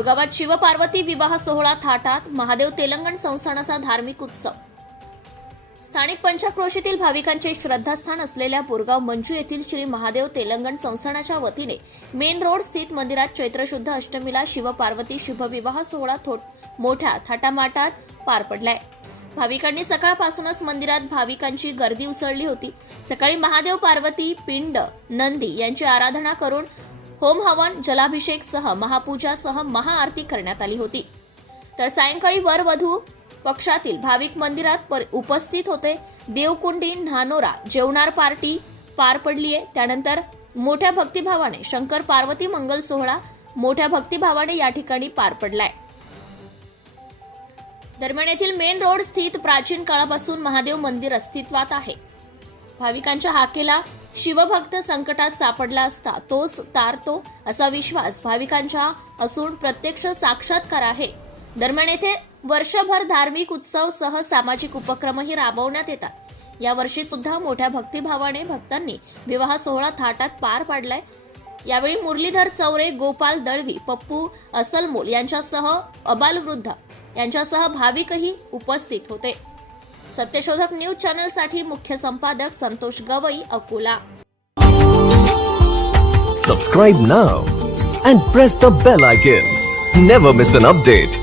बोरगावात शिवपार्वती विवाह सोहळा थाटात, महादेव तेलंगण संस्थानाचा धार्मिक उत्सव। स्थानिक पंचक्रोशीतील भाविकांचे श्रद्धास्थान असलेल्या बोरगाव मंजू येथील श्री महादेव तेलंगण संस्थानाच्या वतीने मेन रोड स्थित मंदिरात चैत्र शुद्ध अष्टमीला शिवपार्वती शुभविवाह सोहळा मोठ्या थाटामाटात पार पडलाय। भाविकांनी सकाळपासूनच मंदिरात भाविकांची गर्दी उसळली होती। सकाळी महादेव पार्वती पिंड नंदी यांची आराधना करून होम हवन जलाभिषेक सह महापूजासह महाआरती करण्यात आली होती। तर सायंकाळी वर वधू पक्षातील भाविक मंदिरात उपस्थित होते। देवकुंडी न्हानोरा जेवणार पार्टी पार पडलीये। त्यानंतर मोठ्या भक्तिभावाने शंकर पार्वती मंगल सोहळा मोठ्या भक्तिभावाने या ठिकाणी पार पडलाय। दरम्यान येथील मेन रोड स्थित प्राचीन काळापासून महादेव मंदिर अस्तित्वात आहे। भाविकांच्या हाकेला शिवभक्त संकटात सापडला असता तोच तारतो असा विश्वास भाविकांचा असून प्रत्यक्ष साक्षात्कार आहे। दरम्यान येथे वर्षभर धार्मिक उत्सव सह सामाजिक उपक्रमही राबवण्यात येतात। या वर्षी सुद्धा मोठ्या भक्तिभावाने भक्तांनी विवाह सोहळा थाटात पार पाडलाय। यावेळी मुरलीधर चौरे, गोपाल दळवी, पप्पू असलमोल यांच्यासह अबालवृद्ध यांच्यासह भाविकही उपस्थित होते। सत्यशोधक न्यूज चॅनलसाठी मुख्य संपादक Santosh Gavai, Akola. Subscribe now and press the bell icon. Never miss an update.